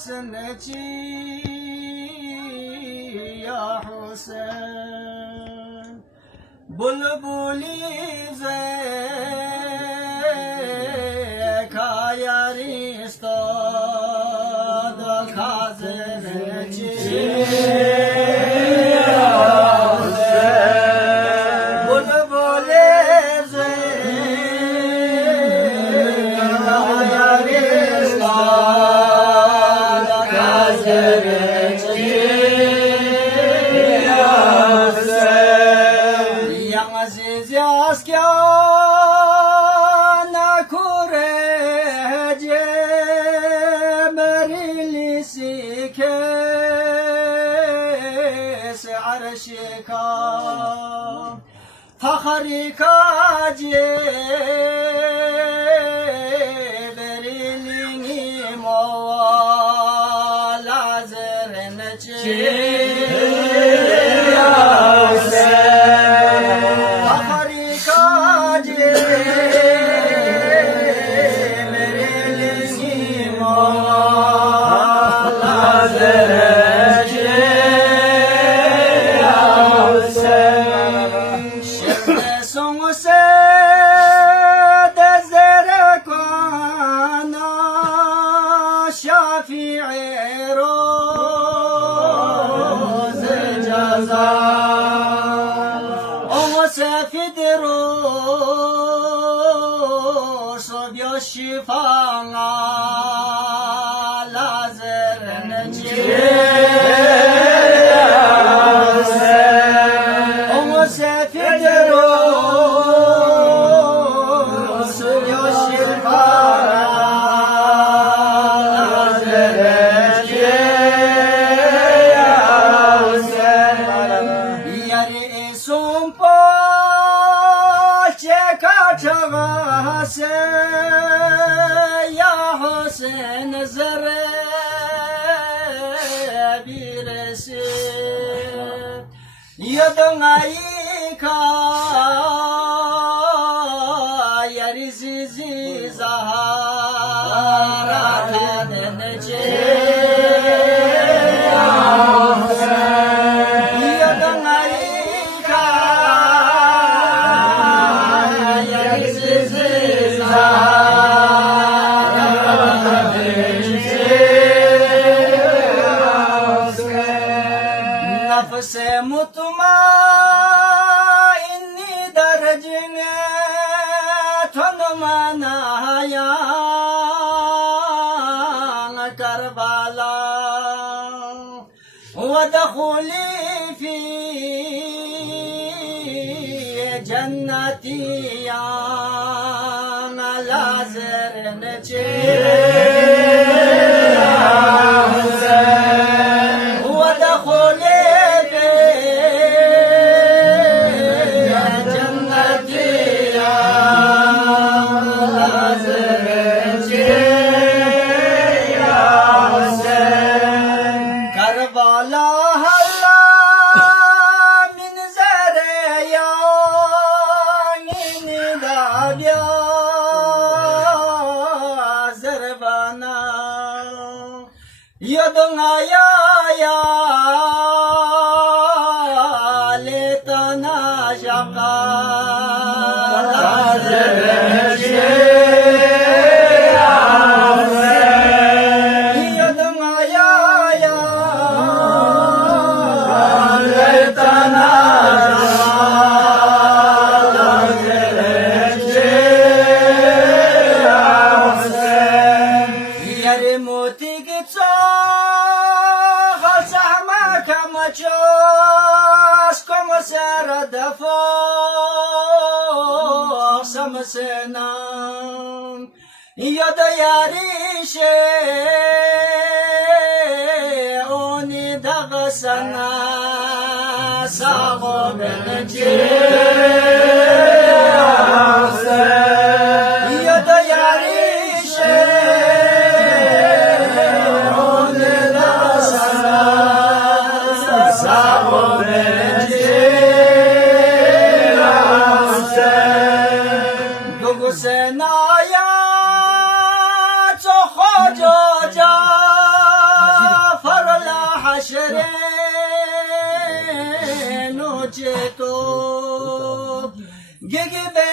سنتي يا حسين بلبلي زيك يا ريستاد خازنتي يا حسين بلبلي فخرك جبريلني مولا زرنتي يا حسين فخرك جبريلني مولا زرنتي يا حسين شفاء لازر نجي يا حسين ومسافر روس شفاء لازر نجي يا حسين يا رئيس حسين زرع birisi yadınayka yarisizi zahara denece yadınayka yarisizi zahara से मुतमाइन्नी दर्जे में थन मनाया करबाला वदखुली फी जन्नतिया लाज़र नचे yadınaya letana şakala zerece ya Hüseyin yadınaya letana şakala zerece ya Hüseyin yeri mutik como será da força macena e eu da yarishe unida gasana sabo benje e eu da yarishe unida gasana sabo benje Senaya, to Gege be